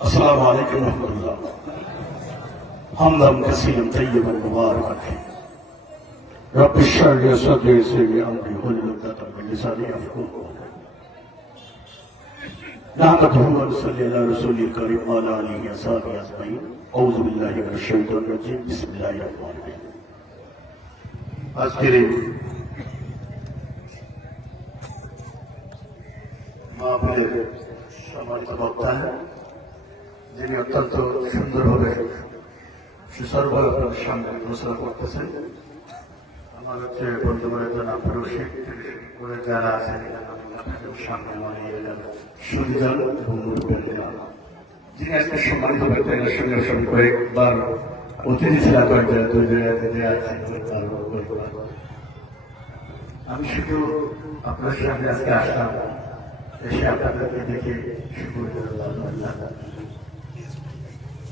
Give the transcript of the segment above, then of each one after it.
السلام عليكم ورحمة الله. حمدا كثيرا طيبا مباركا فيه. رب اشرح لي صدري ويسر لي امري واحلل عقدة من لساني يفقهوا قولي. نحمده ونصلي على رسوله الكريم وعلى آله وصحبه أجمعين. أعوذ بالله من الشيطان الرجيم. بسم الله الرحمن الرحيم. আজকের এই মাহফিলের সম্মানিত বক্তা যিনি অত্যন্ত সুন্দরভাবে সুসরভাবে আপনার সামনে ঘোষণা করতেছেন, আমার হচ্ছে বন্ধুবারের জন্য আপনার করে যারা আছেন সামনে সুবিধান এবং যিনি আজকে সম্মানিত ব্যক্তিদের সঙ্গে সঙ্গে কয়েকবার অতিথি ছিলেন, কয়েকবার দুই জায়গায় আছেন। আমি শুধু আপনার সামনে আজকে আসলাম, এসে আপনাদেরকে দেখে শুরু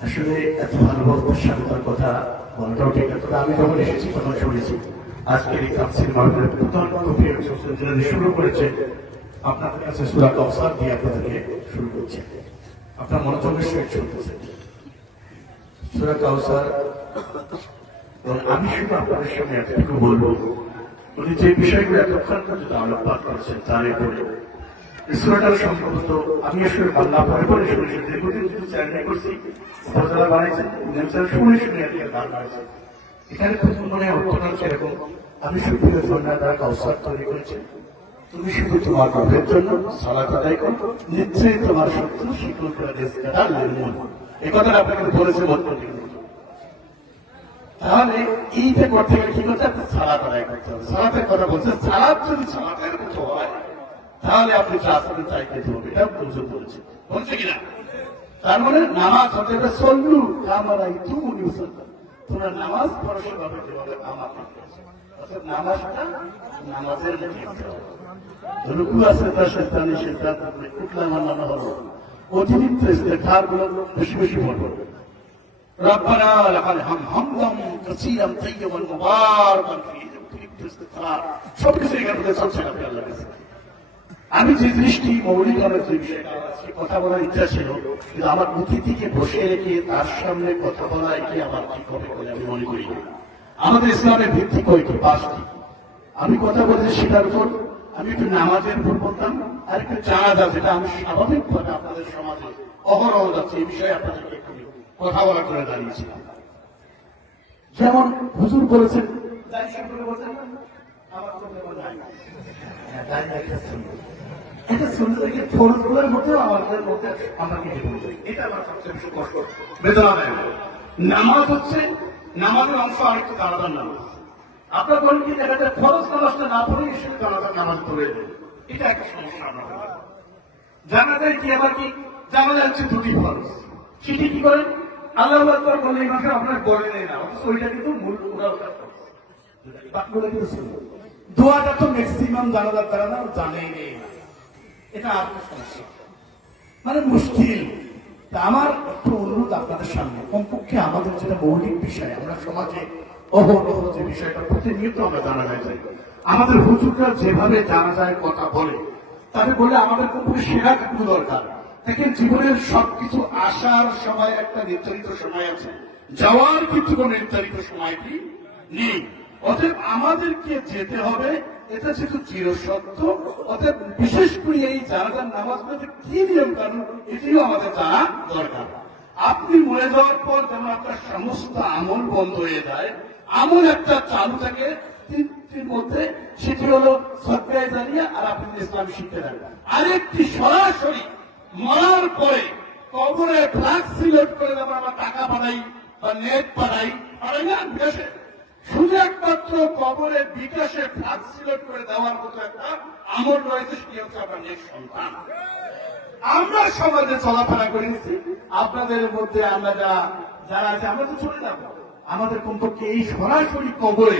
আসলে এত ভালো স্বাগতার কথা বলাটাও ঠিক না। তবে আমি যখন এসেছি তখন শুনেছি আজকের এই তাফসীর মাহফিলের প্রধান কবি যিনি শুরু করেছে আপনাদের কাছে সূরা কাউসার দিয়ে আপনাদেরকে শুরু করছে। আপনার মনোযোগের সহিত শুনতেছে সূরা কাউসার। আমি শুধু আপনাদের সঙ্গে এতটুকু বলবো, উনি যে বিষয়গুলো এতক্ষণ পর্যন্ত আলোকপাত করেছেন তার উপরে সূরাটার সম্ভবত আমি আসলে বাংলা পরে শুনেছি, দীর্ঘদিন কিন্তু চ্যানেল করছি, উপজেলা বানাইছেন, শুনে গান বানাইছেন। এখানে প্রথম মনে হয় অর্থটা সেরকম, আমি শুধু তারা কাউসার তৈরি করেছেন, তুমি শুধু তোমার রবের জন্য সালাত আদায় করো, নিশ্চয়ই তোমার শত্রু শিকল করে এই কথাটা আপনাকে বলেছে বলতে। তাহলে এইটা করতে গেলে কি করতে হবে? সালাত আদায় করতে হবে। সালাতের কথা বলছে, সালাত যদি সালাতের মতো হয় তাহলে আপনি চাষের তাই খেতে হবে, এটা প্রয়োজন বলেছে, বলছে কিনা? তার মানে নামাজ হতে হবে সল্লু কামারাই তুমি তোমরা নামাজ পড়ো সেভাবে যেভাবে আমার অর্থাৎ নামাজটা নামাজের মধ্যে রুকু আছে তার সেতানি সিদ্ধান্ত উঠলা মানানো হলো, অতিরিক্ত ইস্তেগফার গুলো বেশি বেশি পড়বো। রব্বানা লাকাল হামদাম কাসীরান তাইয়্যিবান মুবারাকান ফীহি, অতিরিক্ত ইস্তেগফার সবকিছু এখানে চলছে না আল্লাহর কাছে। আমি যে দৃষ্টি মৌলিকভাবে যে বিষয়টা কথা বলার ইচ্ছা ছিল, কিন্তু আমার অতিথিকে বসে রেখে তার সামনে কথা বলা এটি আমার ঠিক হবে বলে আমি মনে করি। আমাদের ইসলামের ভিত্তি কয়টি? 5টি। আমি কথা বলছি সেটার উপর, আমি একটু নামাজের উপর বলতাম, আর একটু জানাজা, যেটা আমি স্বাভাবিকভাবে আপনাদের সমাজে অহরহ যাচ্ছে, এই বিষয়ে আপনাদেরকে একটু কথা বলা করে দাঁড়িয়েছিলাম। যেমন হুজুর বলেছেন এটা শুনতে দেখে ফরজগুলোর মধ্যেও আমাদের মধ্যে আমরা কেটে পড়ি, এটা আমার সবচেয়ে বেশি কষ্ট বেদনা দেয়। নামাজ হচ্ছে নামাজের অংশ, আরেকটু জানাজার নামাজ। আপনার বলেন কি দেখা যায় ফরজ নামাজটা না পড়ে এসে জানাজার নামাজ পড়ে দেয়, এটা একটা সমস্যা। আমরা জানা যায় কি আবার কি জানা যাচ্ছে 2টি ফরজ, সেটি কি করেন আল্লাহু আকবার বলে এই মাসে আপনার বলেন না, অথচ ওইটা কিন্তু মূল বাকিগুলো কিন্তু দোয়াটা তো ম্যাক্সিমাম জানাজার তারা না জানেই নেই, এটা আর সমস্যা মানে মুশকিল। আমার একটু অনুরোধ আপনাদের সামনে, কমপক্ষে আমাদের যেটা মৌলিক বিষয়, আমরা সমাজে অহরহ যে বিষয়টা প্রতিনিয়ত আমরা জানা যায়, আমাদের হুজুররা যেভাবে জানা যায় কথা বলে, তাতে বলে আমাদের কমপক্ষে সেরা কিছু দরকার। দেখেন জীবনের সবকিছু আসার সময় একটা নির্ধারিত সময় আছে, যাওয়ার কিন্তু কোন নির্ধারিত সময়টি নেই। অতএব আমাদেরকে যেতে হবে, এটা যেহেতু চিরসত্য, অতএব বিশেষ করে এই জানাজার নামাজ পড়তে কি নিয়ম কানুন এটিও আমাদের জানা দরকার। আপনি মরে যাওয়ার পর যেমন আপনার সমস্ত আমল বন্ধ হয়ে যায়, আমল একটা চালু থাকে 3টির মধ্যে, সেটি হলো সদকায়ে জারিয়া আর আপনি ইসলাম শিখতে থাকবেন। আরেকটি সরাসরি মরার পরে কবরে ফ্লাক্স সিলেক্ট করে যেমন আমরা টাকা পাঠাই বা নেট পাঠাই না বিদেশে, শুধু একমাত্র কবরের বিকাশে ফ্লাক্স সিলেক্ট করে দেওয়ার মতো একটা আমল রয়েছে, সেটি হচ্ছে আপনার নেট সন্তান। আমরা সমাজে চলাফেরা করেছি, আপনাদের মধ্যে আমরা যারা আছে আমরা তো চলে যাবো, আমাদের কমপক্ষে এই সরাসরি কবরে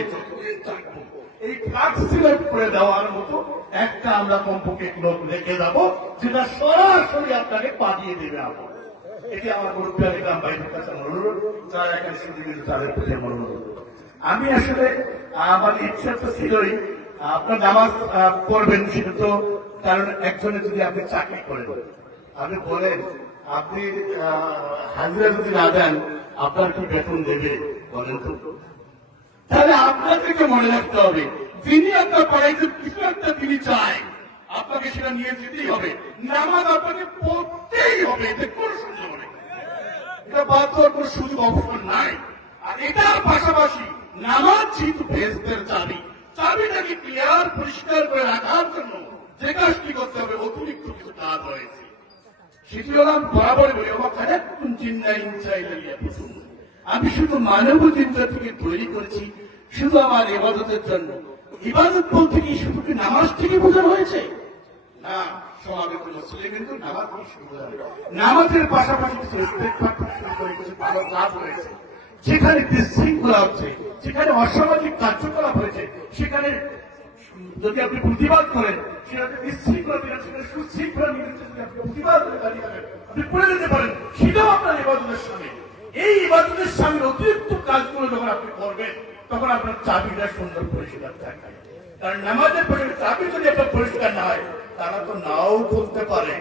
এই ফ্লাক্স সিলেক্ট করে দেওয়ার মতো একটা আমরা কমপক্ষে লোক রেখে যাবো, যেটা সরাসরি আপনাকে পাঠিয়ে দেবে। আমার এটি আমার মুরব্বী গ্রাম বাইরের কাছে অনুরোধ, যারা এখানে শুধু তাদের প্রতি আমার অনুরোধ। আমি আসলে আমার ইচ্ছা তো ছিলই আপনার নামাজ পড়বেন, সেটা তো কারণ একজনে যদি আপনি চাকরি করেন, আপনি বলেন আপনি হাজিরা যদি না দেন আপনার কি বেতন দেবে বলেন তো? তাহলে আপনাদেরকে মনে রাখতে হবে যিনি আপনার পড়াইতে কিছু একটা তিনি চায় আপনাকে সেটা নিয়ে যেতেই হবে। নামাজ আপনাকে পড়তেই হবে, এতে কোনো সুযোগ নেই, এটা বাদ দেওয়ার কোনো সুযোগ অবসর নাই। আর এটার পাশাপাশি নামাজ যেহেতু বেহেশতের চাবি, চাবিটাকে ক্লিয়ার পরিষ্কার করে রাখার জন্য যে কাজটি করতে হবে অতিরিক্ত কিছু কাজ রয়েছে। সেটি হল আমি বরাবর বলি আমি শুধু মানব চিন্তা থেকে তৈরি করেছি শুধু আমার ইবাদতের জন্য। ইবাদত বলতে কি শুধু কি নামাজ থেকে বোঝানো হয়েছে? না, সমাবেত মুসলিম কিন্তু নামাজের পাশাপাশি কিছু ইস্তেগফার থেকে শুরু করে কিছু ভালো কাজ রয়েছে। যেখানে বিশৃঙ্খলা হচ্ছে, যেখানে অসামাজিক কার্যকলাপ হয়েছে, সেখানে যদি আপনি প্রতিবাদ করেন সেটাকে বিশৃঙ্খলা দিলেন, সেখানে সুশৃঙ্খলা নির্দেশে যদি আপনি প্রতিবাদ করে দাঁড়িয়ে থাকেন, আপনি করে দিতে পারেন, সেটাও আপনার ইবাদতের সামনে। এই ইবাদতের সামনে অতিরিক্ত কাজগুলো যখন আপনি করবেন তখন আপনার চাবিটা সুন্দর পরিষ্কার থাকবে। কারণ নামাজের চাবি যদি আপনার পরিষ্কার না হয় তারা তো নাও খুলতে পারে।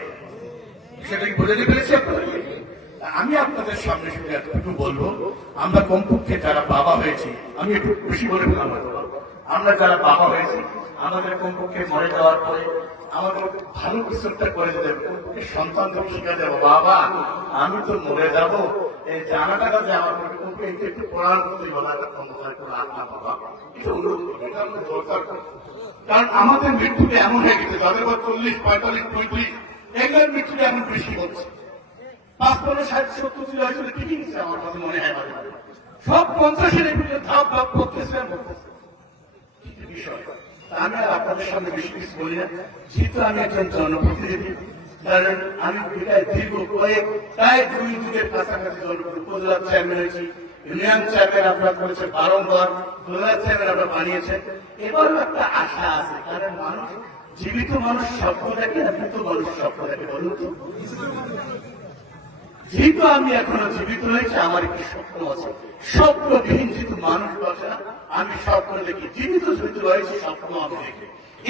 সেটা কি বোঝাতে পেরেছি আপনাদেরকে? আমি আপনাদের সামনে শুধু এতটুকু বলবো, আমরা কমপক্ষে যারা বাবা হয়েছি, আমি একটু বেশি বলে ফেলাম, আমরা যারা বাবা হয়েছি আমাদের কমপক্ষে মরে যাওয়ার পরে আমাদের ভালো কিছু একটা করে দিতে হবে। কমপক্ষে সন্তানদের শিখা দেবো, বাবা আমি তো মরে যাব, এই জানাটাকা যে আমার একটু পড়ার প্রতি বলা একটা ক্ষমতা করে রাখা বাবা, এটা অনুরোধ করি, এটা আমরা দরকার করি। কারণ আমাদের মৃত্যুটা এমন হয়ে গেছে, যাদের 40, 45, 35 এগুলোর মৃত্যুটা এমন বেশি হচ্ছে। 55, 60, 70 ছিল আসলে ঠিকই নিচ্ছে আমার কাছে মনে হয়। সব 50-এর ধাপ ধাপ করতেছে বিষয়। আমি আর আপনাদের সামনে বেশি কিছু বলি না, যেহেতু আমি একজন জনপ্রতিনিধি। কারণ আমি দীর্ঘ প্রায় 2 যুগের কাছাকাছি উপজেলা চেয়ারম্যান হয়েছি, ইউনিয়ন চেয়ারম্যান আপনার করেছে বারংবার, উপজেলা চেয়ারম্যান আপনার বানিয়েছেন। এবারও একটা আশা আছে, কারণ মানুষ জীবিত মানুষ স্বপ্ন দেখে না, মৃত মানুষ স্বপ্ন দেখে। বলুন তো, যেহেতু আমি এখনো জীবিত রয়েছি আমার একটি স্বপ্ন আছে, স্বপ্নবিহীন যেহেতু মানুষ বাঁচে না, আমি স্বপ্ন দেখি, জীবিত যেহেতু রয়েছে স্বপ্ন আমি দেখি।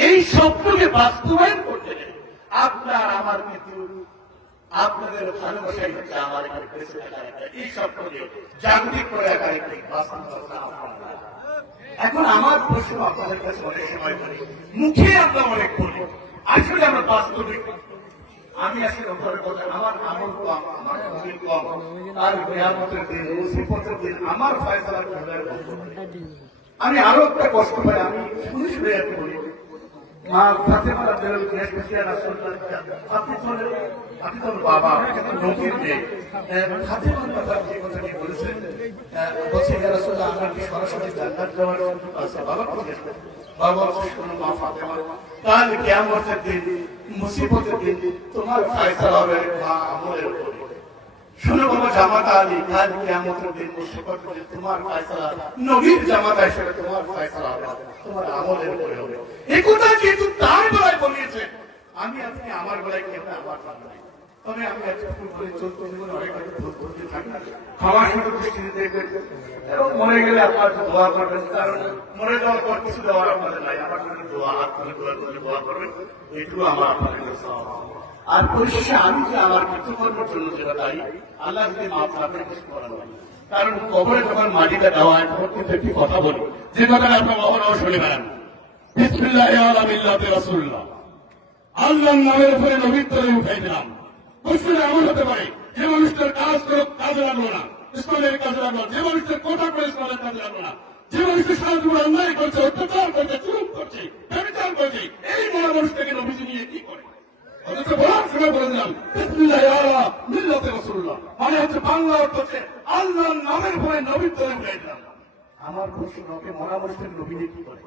এই স্বপ্নকে বাস্তবায়ন করতে গেলে আপনার আমার কিন্তু আপনাদের ভালোবাসাই হচ্ছে আমার এখানে বেঁচে থাকার একটা, এই স্বপ্নকে জাগতিক করে রাখার একটি বাস্তবতা। এখন আমার প্রশ্ন আপনাদের কাছে অনেক সময় করি, মুখে আমরা অনেক বলি, আসলে আমরা বাস্তবিক আমি আসলে আমার আমল কম, আমার ভূমি কম, তার কেয়ামতের দিন, মুসিবতের দিন আমার ফয়সালা আমি আরো একটা কষ্ট পাই। আমি শুনে শুনে একটু বলি, মা ফাতেমা রাদিয়াল্লাহু আপনি তো বাবা নবীর মেয়ে, ফাতেমার কথা যে কথাটি বলেছেন, বলছে ইয়া রাসূলুল্লাহ আমার কি সরাসরি জান্নাত যাওয়ার সুযোগ আছে? বাবা জিজ্ঞেস করেন, বাবা শুনুন মা ফাতেমা, কাল কিয়ামতের দিন, মুসিবতের দিন তোমার ফয়সালা হবে মা আমলের উপরে। শুনো বাবা জামাতা আলী, কাল কিয়ামতের দিন মুসিবতের দিন তোমার ফয়সালা নবীর জামাতা হিসেবে তোমার ফয়সালা হবে, তোমার আমলের উপরে হবে। এই কথা যেহেতু তার বেলায় বলিয়েছে, আমি আপনি আমার বেলায় কেউ আমার বেলায়, তবে আমি একটু বলে চলতে জীবনে অনেক ভুল করতে থাকি, ক্ষমা সুন্দর দৃষ্টিতে দেখবেন এবং মরে গেলে আপনার দোয়া করবেন। কারণ মরে যাওয়ার পর কিছু দেওয়ার আপনাদের নাই, আমার জন্য দোয়া, হাত তুলে দোয়া করবেন, এইটুকু আমার আপনাদের কাছে। আর পরিশেষে আমি যে আমার কৃতকর্মের জন্য যেটা দায়ী, আল্লাহ যদি মাফ না করে কিছু করার নাই। কারণ কবরে যখন মাটিটা দেওয়া হয় তখন কিন্তু একটি কথা বলি, যে কথাটা আপনার অহরহ শুনে বেড়ান, বিসমিল্লাহি আলা মিল্লাতি রাসূলুল্লাহ, আল্লাহর নামের উপরে নবীর তরে উঠাই দিলাম। প্রশ্নের এমন হতে পারে যে মানুষটার কাজ করে কাজে লাগলো না, ইসলামের কাজে লাগলো, যে মানুষটার কোটা করে ইসলামের কাজে লাগলো না, যে মানুষের সারা জীবন অন্যায় করছে, অত্যাচার করছে, চুপ করছে, ব্যবচার করছে, এই মনে মানুষটাকে নবীজি নিয়ে কি করে? অথচ বলার সময় বলে দিলাম বিসমিল্লাহি আলা মিল্লাতি রাসূলুল্লাহ, মানে হচ্ছে বাংলা অর্থ হচ্ছে আল্লাহর নামের উপরে নবীর তরে উঠাই দিলাম। আমার প্রশ্ন, নবী মরা মানুষটাকে নবী নিয়ে কি করে?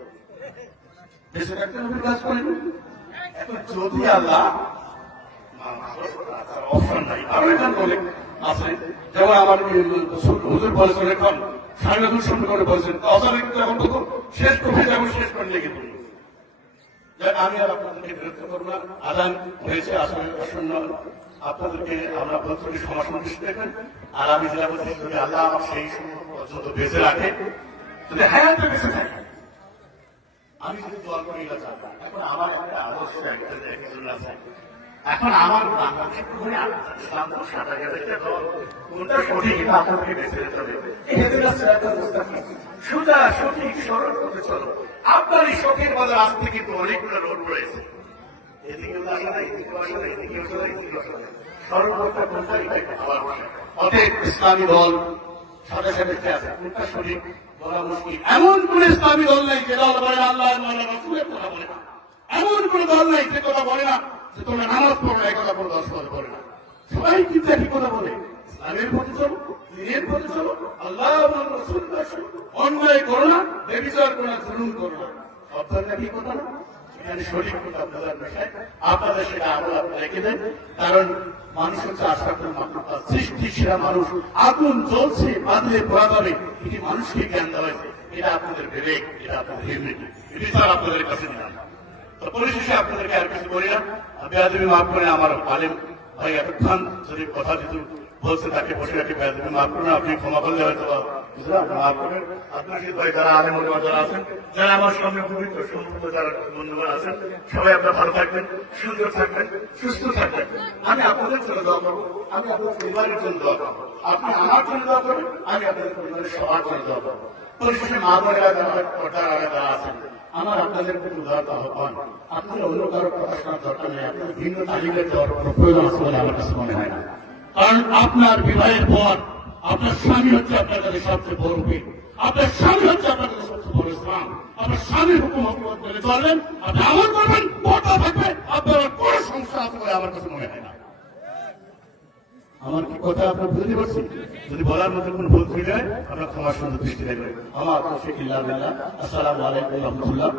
দেশের একটা নবীর কাজ করেন। এখন যদি আল্লাহ অপশন নাই, আরো এখান বলে আছে, যেমন আমার হুজুর বলেছেন এখন সাড়ে নতুন শুরু করে বলেছেন অজানিত এখন তো শেষ করে যাবো, শেষ করে লেগে পড়ি। আমি আর আপনাদেরকে বিরক্ত করবো না, আদান হয়েছে আসলে শূন্য, আপনাদেরকে আমরা প্রত্যেকে সমাসন্তুষ্ট দেখবেন। আর আমি যেটা বলছি, যদি আল্লাহ আমার সেই সময় পর্যন্ত বেঁচে রাখে, যদি হায়াতে বেঁচে থাকে, আমি যদি দোয়া করি না চাই। এখন আমার একটা আদর্শ একজন আছে, এখন আমার বাংলাদেশের মনে ইসলাম তো সাদা গেছে কোনটা সঠিক এটা আপনাকে বেছে নিতে হবে। ইহদিনাস সিরাতাল মুস্তাকিম, সোজা সঠিক সরল পথে চলো। আপনার এই শখের বাজার আজ থেকে কিন্তু অনেকগুলো রোড রয়েছে, এদিকেও আসা নাই, এদিকেও আসা নাই, এদিকেও আসা নাই, এদিকেও আসা নাই, সরল পথটা কোনটা এটা ভাবার বিষয়। অতএব ইসলামী দল সাথে সাথে আছে, কোনটা সঠিক বলা মুশকিল। এমন কোন ইসলামী দল নাই যে দল বলে আল্লাহ রাসূলের কথা বলে না, এমন কোন দল নাই যে কথা বলে না যে তোমরা নামাজ পড়ো, এই কথা কোনো দল বলে না। সবাই কিন্তু একই কথা বলে, ইসলামের পথে চলো, দিনের পথে চলো, আল্লাহ এবং রাসূল অন্যায় করো না, ব্যভিচার করো না, জুলুম করো না। সব ধরনের একই কথা না, এখানে সঠিক কথা আপনাদের বিষয়, আপনাদের সেটা আমল আপনারা রেখে দেন। কারণ মানুষ হচ্ছে আশরাফুল মাখলুক, সৃষ্টি সেরা মানুষ, আগুন জ্বলছে বাদলে পোড়া যাবে, এটি মানুষকে জ্ঞান দেওয়া হয়েছে। এটা আপনাদের বিবেক, এটা আপনাদের হিউম্যানিটি, এটি স্যার আপনাদের কাছে নিলাম। তো পরিশেষে আপনাদেরকে আর কিছু বলি না, বেয়াদবি মাফ করে আমার আলেম ভাই এতক্ষণ যদি কথা দিত বলছে তাকে বসে রাখে বেয়াদবি মাফ করুন, আপনি ক্ষমা করলে হয়তো মাফ করবেন। আপনার সাথে ভাই যারা আলেম যারা আছেন, যারা আমার সামনে পবিত্র সমস্ত যারা বন্ধুগণ আছেন, সবাই আপনারা ভালো থাকবেন, সুন্দর থাকবেন, সুস্থ থাকবেন। আমি আপনাদের জন্য দোয়া করবো, আমি আপনাদের পরিবারের জন্য দোয়া করবো, আপনি আমার জন্য দোয়া করবেন, আমি আপনাদের পরিবারের সবার জন্য দোয়া করবো। পরিশেষে মা বোনেরা যারা পর্দার আড়ালে যারা আছেন, আমার আপনাদের প্রতি উদারত আহ্বান, আপনাদের অন্য কারো কথা শোনার দরকার নেই, আপনাদের ভিন্ন তালিকা দেওয়ার কোনো প্রয়োজন আছে বলে আমার কাছে মনে হয় না। কারণ আপনার বিবাহের পর আপনার স্বামী হচ্ছে আপনার কাছে সবচেয়ে বড় বীর, আপনার স্বামী হচ্ছে আপনার কাছে সবচেয়ে বড় ইসলাম। আপনার স্বামীর হুকুম মেনে চলবেন, আপনি আমল করবেন, পর্দা থাকবে, আপনার কোনো সমস্যা আছে বলে আমার কাছে মনে হয় না। আমার কি কথা আপনার বুঝতে পারছি? যদি বলার মধ্যে কোন ভুল ত্রুটি হয় আপনার ক্ষমার সুন্দর দৃষ্টি দেখবেন। আমার তৌফিক ইল্লাহ বিল্লাহ। আসসালামু আলাইকুম ওয়া রাহমাতুল্লাহ।